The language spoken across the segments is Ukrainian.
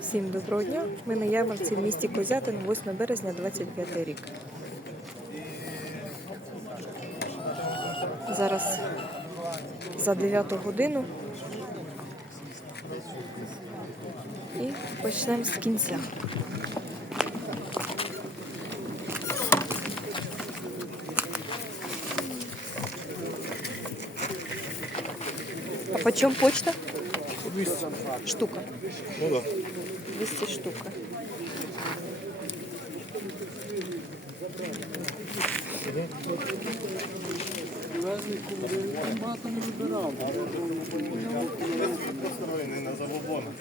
Всім доброго дня. Ми на ярмарці в місті Козятин, 8 березня, 25 рік. Зараз за 9 годину. І почнемо з кінця. А по чому почта? 200. Штука. Ну да. 200 штука. Построєний на забобонах.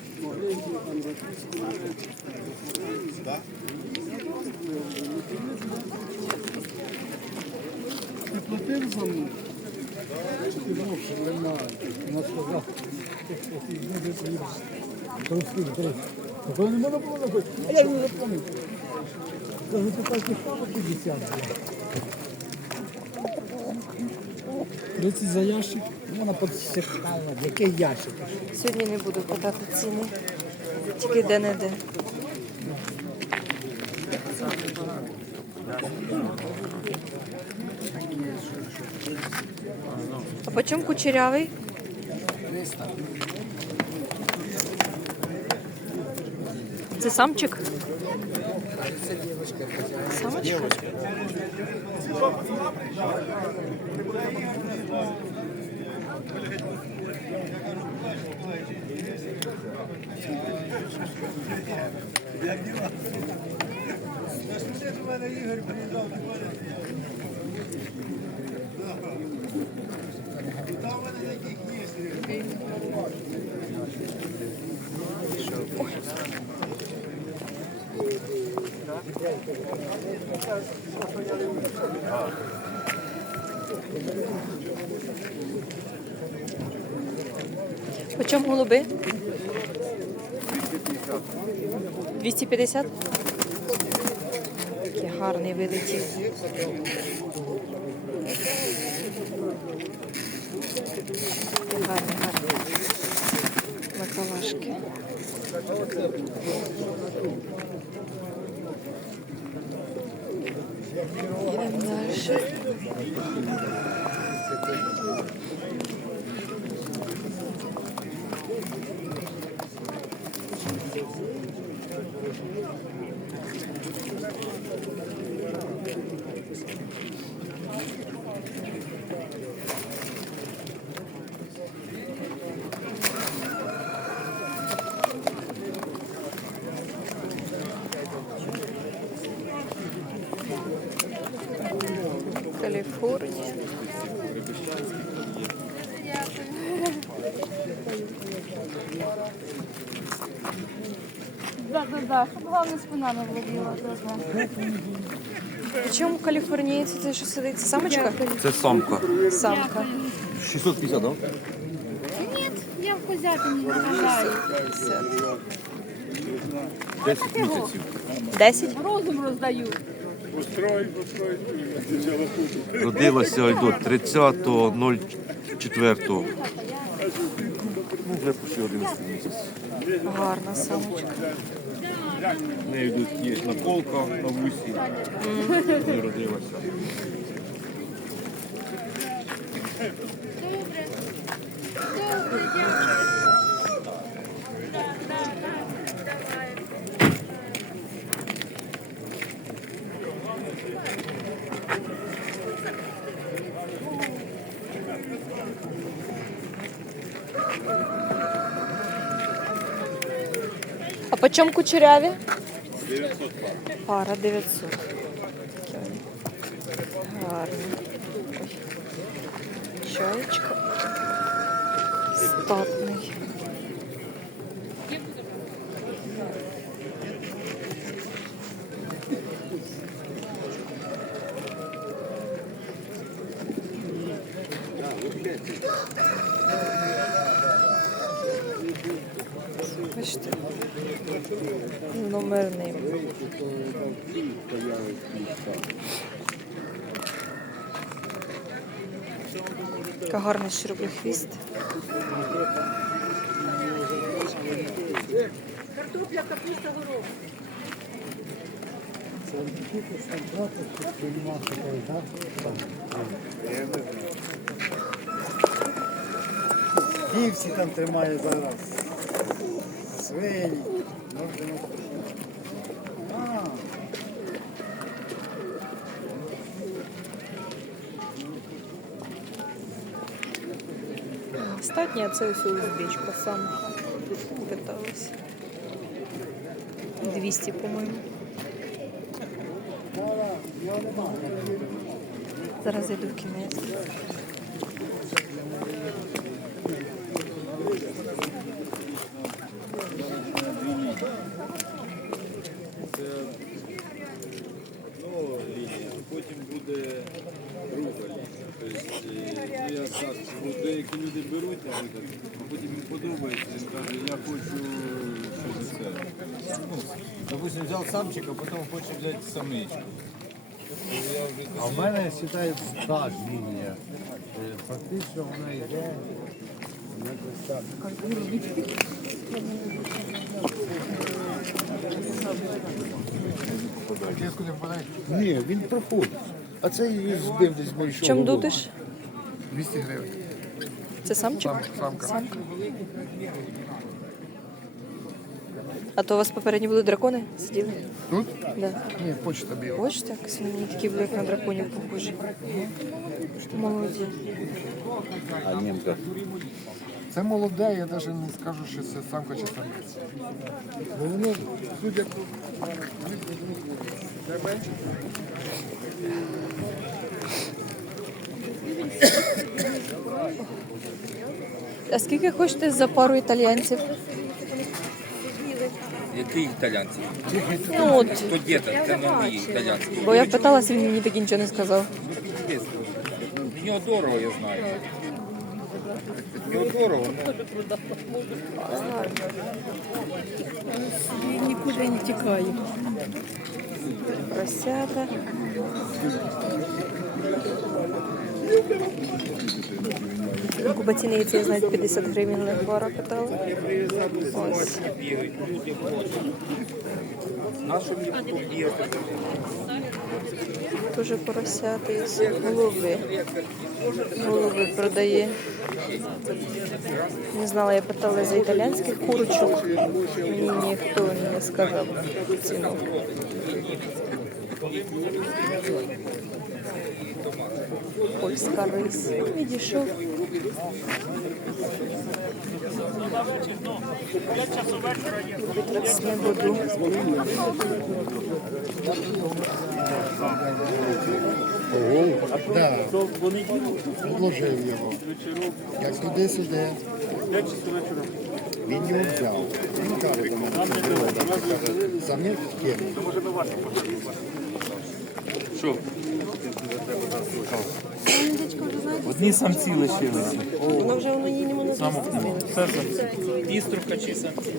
Да? Ти платив за мною? Чи ти гроші немає? Вона сказала, Такого не можна було робити. А я не запомнив. 50. 30 за ящик. Вона підсекала. Який ящик? Сьогодні не буду питати ціни, тільки де-не-де. А по чому кучерявий? Це самчик? Самочка? По чому голуби? 250? Який гарний вилетів. Гарний, гарний. Макалашки. Йдемо далі. Каліфорнія. Да, да, да. Щоб головне спина не влетіла. По чому каліфорнійці? Це що сидить? Це самочка? Це самка. Самка. 650, так? Ні, я в козятині не вважаю. 10 місяців. 10? Розум роздаю. Родилася й до 30.04. Ну, вже пішли 11 місяць. Гарна самочка. В неї йдуть є наколка на вусі. Не родилася. А по чому кучеряві? 900 пара. 900. Такі вони. Гарні. Ой. Чаєчка. Статний. Бачите, номерним. Така гарний широкий хвіст. Приймав такий, так? Вівці там тримає зараз. Свині. Остатня це ось узбічка сам питалась. 200, по-моєму. Зараз зайду в кінець. Ну, лінія. Потім буде друга лінія. Тобто, е, ну, я так, ну, деякі люди беруть, наприклад, а потім їм подобається, він каже, я хочу щось це. Ну, самчика, а потім хоче взяти самичку. А в мене вважаю так лінія. Е, Фактично вона йде. Ні, він проходить. А це і збив десь. В чому дудиш? 200 гривень. Це самчик? Самка. Самка. А то у вас попередні були дракони? Сиділи? Тут? Да. Ні, почта біла. Хочете? Якось вони мені такі були, як на драконів похожі. Молоді. А німка? Це молоде, я навіть не скажу, що це самка чи самець. Бо воно, судя по... А скільки хочете за пару італійців? Який італійці? Ну от, То діда, це не мої італійські. бо я питалася, він мені так нічого не сказав. В нього дорого, я знаю. В нього дорого, ну. Нікуди не тікаю. Просята. Інкубаційне яйце, я знаю, 50 гривень легвара питала. Дуже поросята є. Голови. Голови продає. Не знала, я питала за італійських курочок. Ніхто не сказав ціну. Польська рис. Відійшов. Зараз не буду. Вложив його. Як туди сюди. Він його взяв. Він каже, самі кинув. Що? Одні самці лишилися. Воно вже воно її не Самок нема. Все самці. Піструбка чи самці?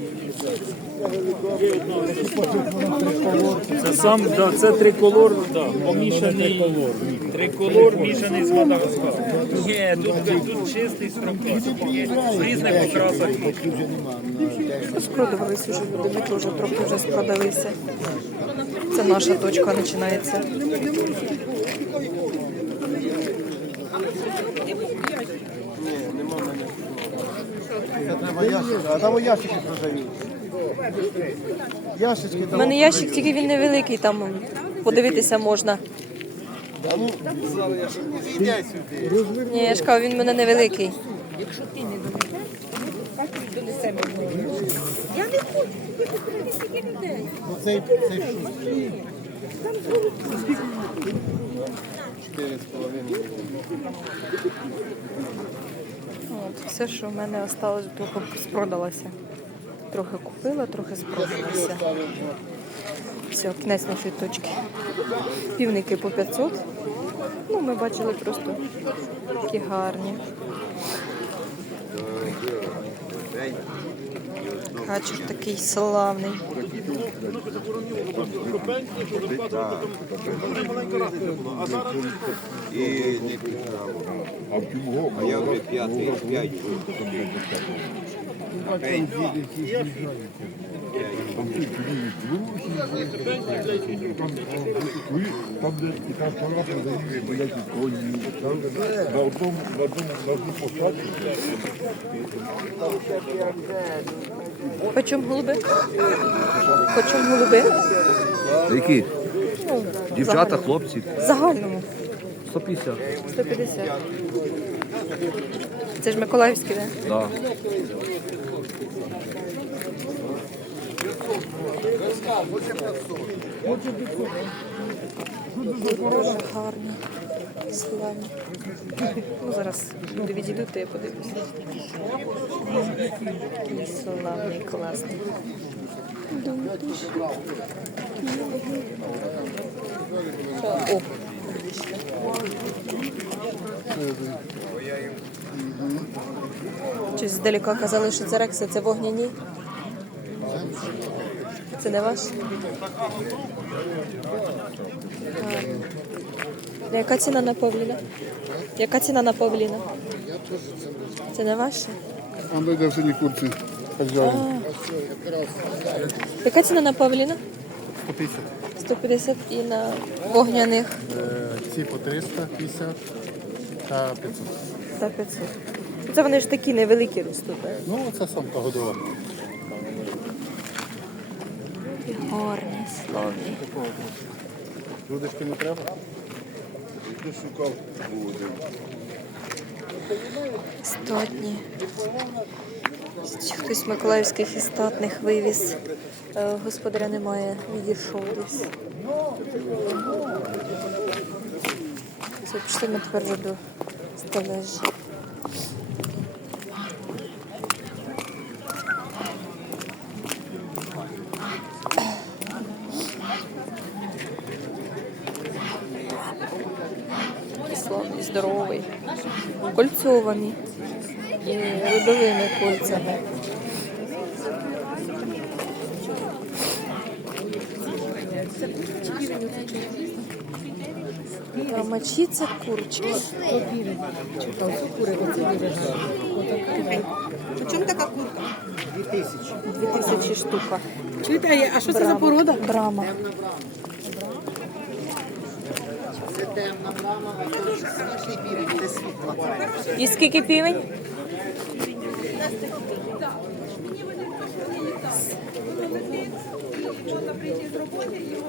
Це сам, да, це триколор, да, помішаний триколор мішаний з Мадагаскаром. Ні, тут, тут чистий строка. В різних окрасах. Спродавались уже люди, ми теж трохи вже спродалися. Це наша точка починається. А там ящики продають. Ящички У мене ящик, тільки він невеликий, там подивитися можна. їдять сюди. Ні, я ж кажу, він мене невеликий. Ну цей, цей шуст. Чотири з половиною. От, все, що в мене осталось, трохи спродалося. Трохи купила, трохи спродалася. Все, кінець нашої точки. Півники по 500. Ну, ми бачили просто такі гарні. Качур такий славний. А я вже п'ятий, п'ять. Там, де і там палата, де боять коні. Там на одному, на одному, на одному посадці. Почем голуби? Почем голуби? Які? Ну, Дівчата, загально. хлопці. В загальному 150. 150. Це ж Миколаївський, так? Да. Гарні. Славні. Ну, зараз люди відійдуть, то я подивлюся. Славний, класний. О. Щось здалека казали, що це рекси, це вогняні. Це не ваш? Гарно. Яка ціна на павліна? Яка ціна на павліна? Це не ваше? Он йде в синій курці. Хазяїн. Яка ціна на павліна? 150. 150 і на вогняних Е, Ці по 350 та 500. та 500. Це вони ж такі невеликі ростуть. так? Ну, це самка годова. Гарні, славні. Людочки не треба? Ти шукав буде. Статні. Хтось з миколаївських і статних вивіз. Е, Господаря немає, відійшов десь. Це пішли ми тепер вже до стележі. Славний, здоровий. Кольцовані і родовими кольцями. А мочі це курочки. Чому така курка? Дві тисячі штука. Чуєте, а що це за порода? Брама. І скільки півень?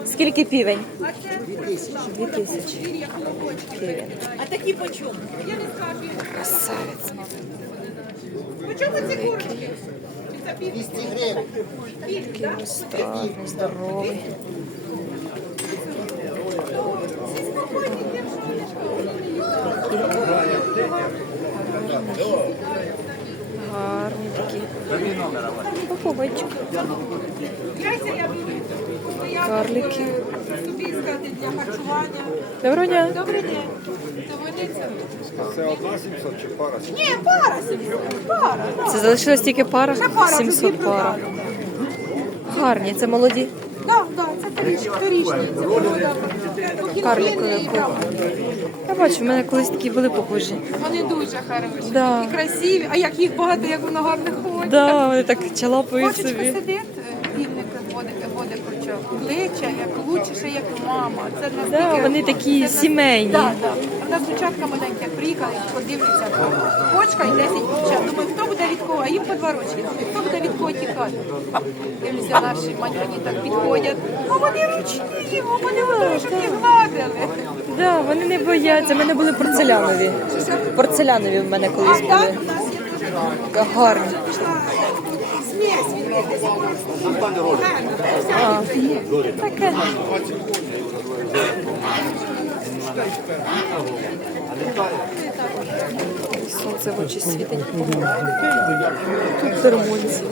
Скільки півень? Дві тисячі. Півень. А такі по чому? Я не скажу. Красавець. По чому ці курочки? Статний, здоровий. Гарні такі. Попугайчик. Карлики. Доброго дня. Добрий день. Це одна 700 чи пара? Ні, пара собі. Пара. Це залишилась тільки пара? пара, 700 пара. Гарні, це молоді. Торічні. Карликові. Я бачу, в мене колись такі були похожі. Вони дуже хороші. Да. І красиві. А як їх багато, як воно гарно ходить. Да, вони так чалапають собі. сидить, е, півник водить, водить обличчя, як лучше, ще як мама. Це Да, настільки- вони такі це сімейні. Да, да. У нас дівчатка маленька, як приїхали, подивляться, почка і 10 дівчат. Думаю, хто буде від кого? А їм по два рочки. Хто буде від кого тікати? Дивлюся, наші маньоні так підходять. А вони ручні, а вони вони щоб їх гладили. Да, вони не бояться. У мене були порцелянові. Порцелянові в мене колись А так були. у нас від них. А, таке. Сонце в очі світить. Тут термонці.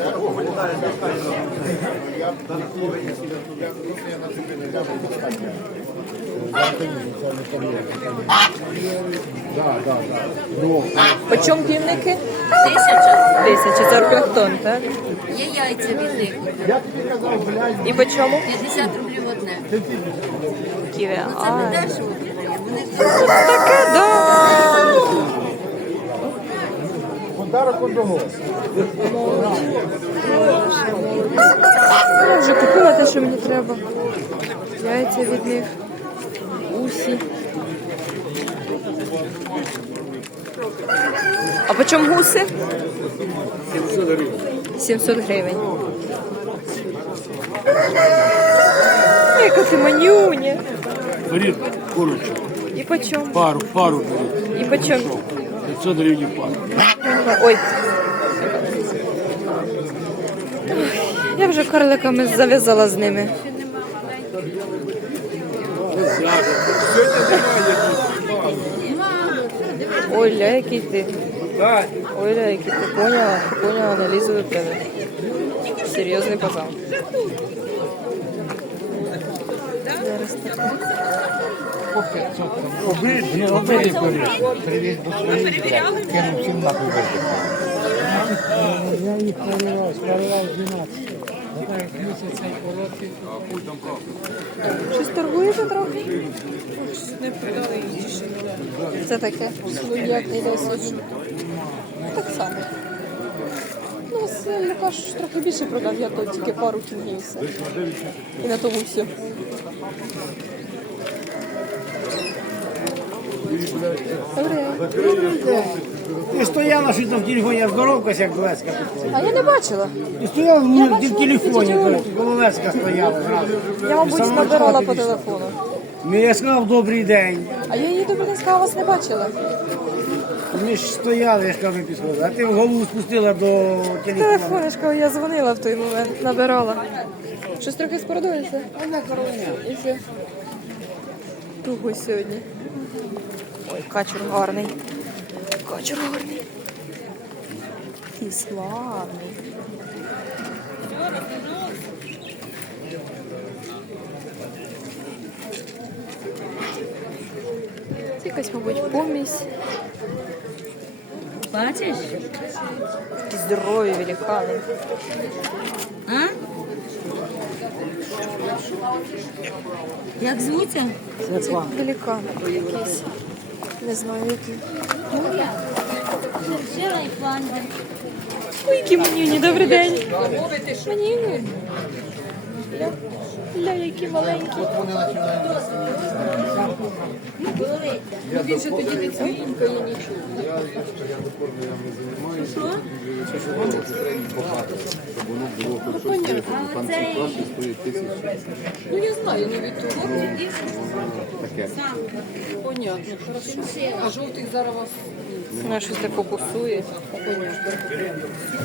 По чому півники? Тисяча. Тисяча, 45 тонн, так? Є яйця від них. І по чому? 50 рублів одне. Ківі. Це не дешево. Вони таке, да. Я вже купила те, що мені треба. Яйця від них. Усі. А по чому гуси? 700 гривень. Ой, Яка ти манюня. Беріть курочку, І по чому? пару, пару беріть. І по чому? 500 гривень пару. Ой. Я вже карликами зав'язала з ними. Ой, ля, який ти. Ой, ля, який ти поняла, поняла, налізу до тебе. Серйозний базар. Зараз так. Обидві, обидві. Привіт до своїх, кинув всім нахуй Я їх переривав, переривав 12. Щось торгуєте трохи? Не продали Це таке. Як не. Так само. Ну, ось Лукаш трохи більше продав, я то тільки пару кінгів все. І на тому все. Добре. Ти стояла щось там в телефоні, я здоровкася, як Леська тут. А я не бачила. І стояла в мене в телефоні, коли- Леська стояла. зразу. Я, мабуть, Сама набирала по телефону. Ну, Я сказав добрий день. А я її добре не сказала, вас не бачила. Ми ж стояли, я ж кажу, підходили. А ти в голову спустила до телефону. Телефонишко, я дзвонила в той момент, набирала. Щось трохи спородується. Одна коровня. І все. Туго сьогодні. Ой, качур гарний. Гарний. І славний. Це якась, мабуть, помість. Бачиш? Такі здорові великани. А? Як звуться? Це великан якийсь. Не знаю, які. Ой, які манюні, добрий день. Манюні. Ля, ля, які маленькі. Ну я знаю, не від того. Понятно. А жовтих зараз вас на щось не фокусує. Понятно.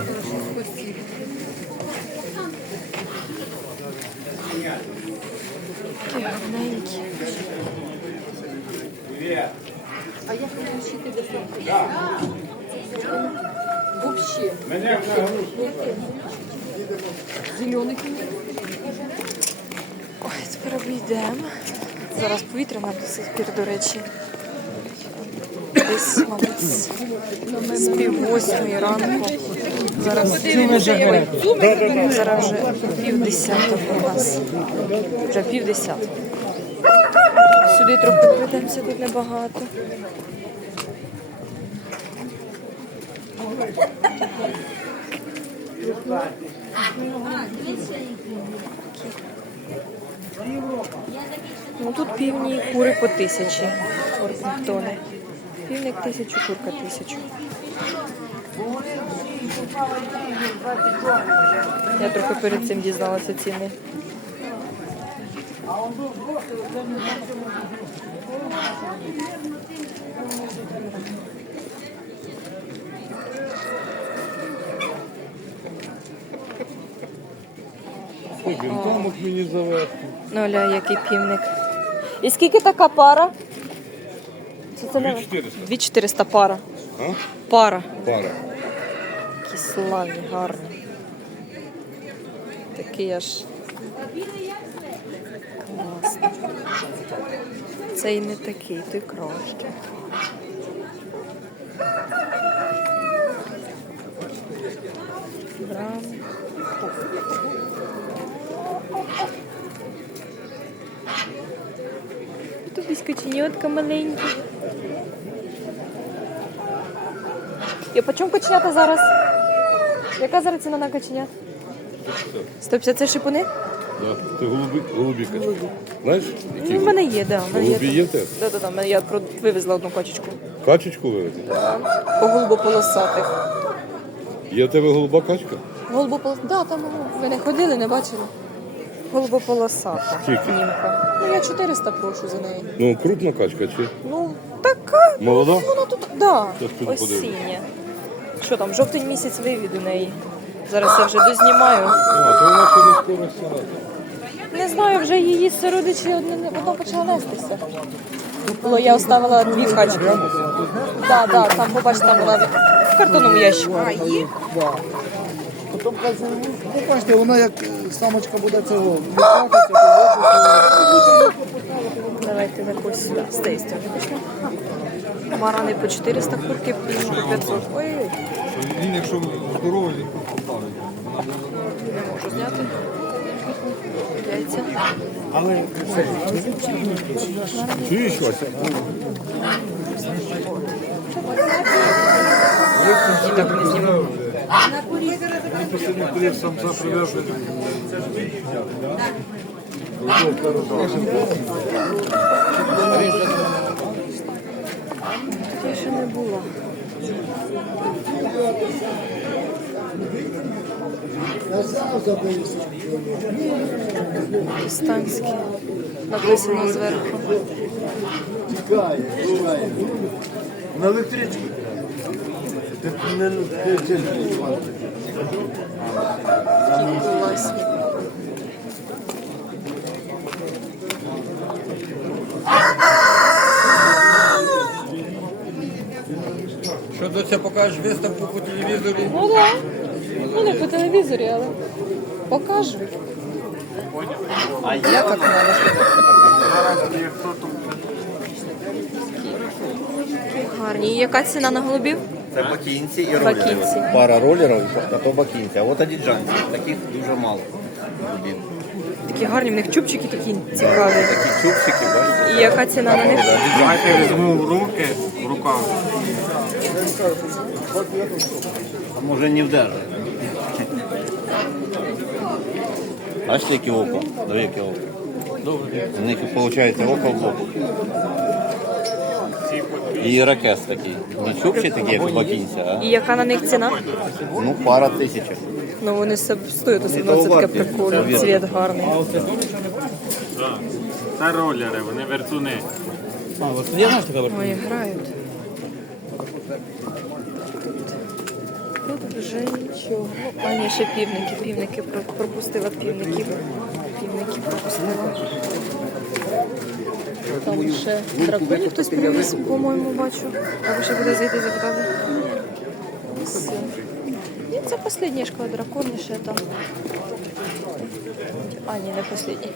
Хорошо, спасибо. Такі. А я хочу вчити до Вообще. Зелений. Ой, тепер обійдемо. Зараз повітря нам до сих пір, до речі. Десь, з пів восьмої ранку. Зараз, зараз вже пів десятого у нас. Вже пів десятого. Сюди трохи пройдемося, тут небагато. Ну тут півні кури по тисячі. Орпінгтони. Півник тисячу, курка тисячу. Я трохи перед цим дізналася ціни. Мені завести. Ну, ля, який півник. І скільки така пара? Це це 2400. 2400 пара. А? Пара. Пара. Такі славні, гарні. Такий аж. Класний. Цей не такий, той краще. Брами. Тобі скоченятка маленька. І по чому каченята зараз? Яка зараз ціна на каченят? 150 це шипуни? Да. Це голубі, голубі качки. Знаєш, які? Ну, в мене є, да. В мене Голубі є в тебе? Да, да, да, в мене я про- вивезла одну качечку. Качечку вивезли? По голубополосатих. Є в тебе голуба качка? Голубополосатих, да, там ну, ви не ходили, не бачили. Голубополосата. Скільки? Німка. Ну я 400 прошу за неї. Ну, крупна качка чи? Ну, така. Молода? Вона тут, да, Я подивлюсь. осіння. Що там, жовтень місяць вивід у неї. Зараз я вже дознімаю. А, то вона ще не скоро сяде. Не знаю, вже її сородичі одне одна почала нестися. Було, я оставила дві качки. Так, так, там побачите, там вона в картонному ящику. Да. Потім кажу, ну бачите, вона як е, самочка буде цього то Давайте на когось сюди. З тієї сторони почнемо. Барани по 400, курки по 500. Ой, Він, якщо здоровий, він поставить. не можу зняти. Яйця. Чуєш щось? І так не прив'яжуть. Я ще не була. Пістанські. Написано зверху. тікає, тікає. На електричку. Ти не ти- ти- Класні. Що доця покажеш виставку по телевізорі? Ну так. Ну не по телевізорі, але покажу. А я як надо. Гарні. І яка ціна на голубів? Це бакінці і Бакінці. ролери. Пара ролерів, а то бакінці. А от адіджанці. Таких дуже мало. Голубів. Такі гарні, в них чубчики такі цікаві. Такі чубчики, бачите? І яка ціна на них? Давайте візьму в руки, в руках. А може не вдержать. Бачите, які око? Диви, яке око. У них виходить око в боку. І ірокез такий. Не чубчик такий, як бакінця, а? І яка на них ціна? Ну, пара тисячі. Ну вони стоять особливо, це таке повірте. цвіт гарний. Це ролери, вони вертуни. Ой, грають. Тут вже нічого. А ні, ще півники, півники пропустила півників. Півники пропустила. Там ще драконів хтось привіз, по-моєму, бачу. Або ще буде зайти. Все. Ні, це остання школа дракони ще там. А, ні, не останній.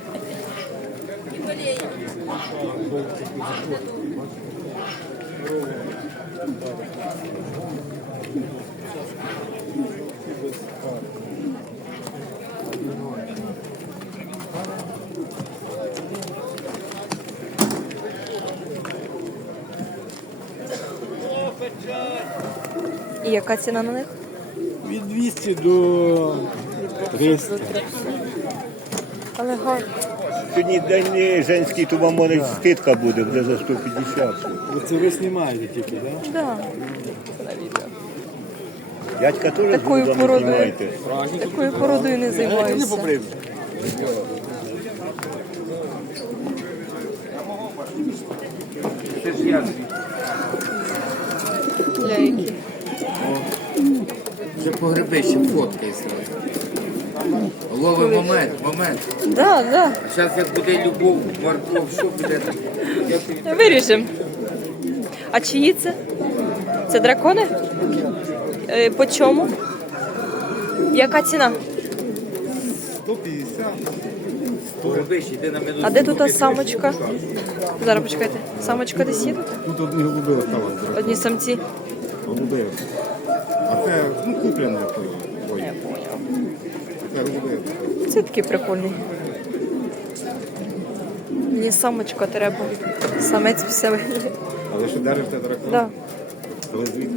І яка ціна на них? Від 200 до 300. Але гарно. Сьогодні день женський, то вам може скидка буде, буде за 150. Оце ви знімаєте тільки, так? Да. Дядька теж Такою вдома породою. знімаєте. Такою породою не займаюся. Для які? Вже погреби, ще фоткай Лови момент, момент. Да, да. Зараз як буде любов, морков, що буде? Вирішимо. А чиї це? Це дракони? Е, по чому? Яка ціна? 150. Погреби, ще йди на минуту. А де тут та самочка? Зараз почекайте. Самочка десь є тут? Тут одні голуби осталось. Одні самці. Голуби. А це, ну, куплене. Ой. Це голуби. Це такий прикольний. Мені самочка треба. Самець все виглядає. Але що держите дракон? Да. Але звідки?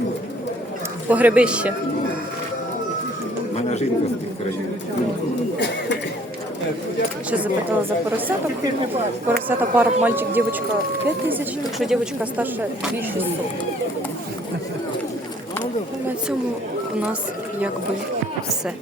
Погребище. У мене жінка з тих країн. Ще запитала за поросяток. Поросята пара, мальчик, дівчинка 5 тисяч, якщо дівчинка старша 2600. На цьому у нас якби все.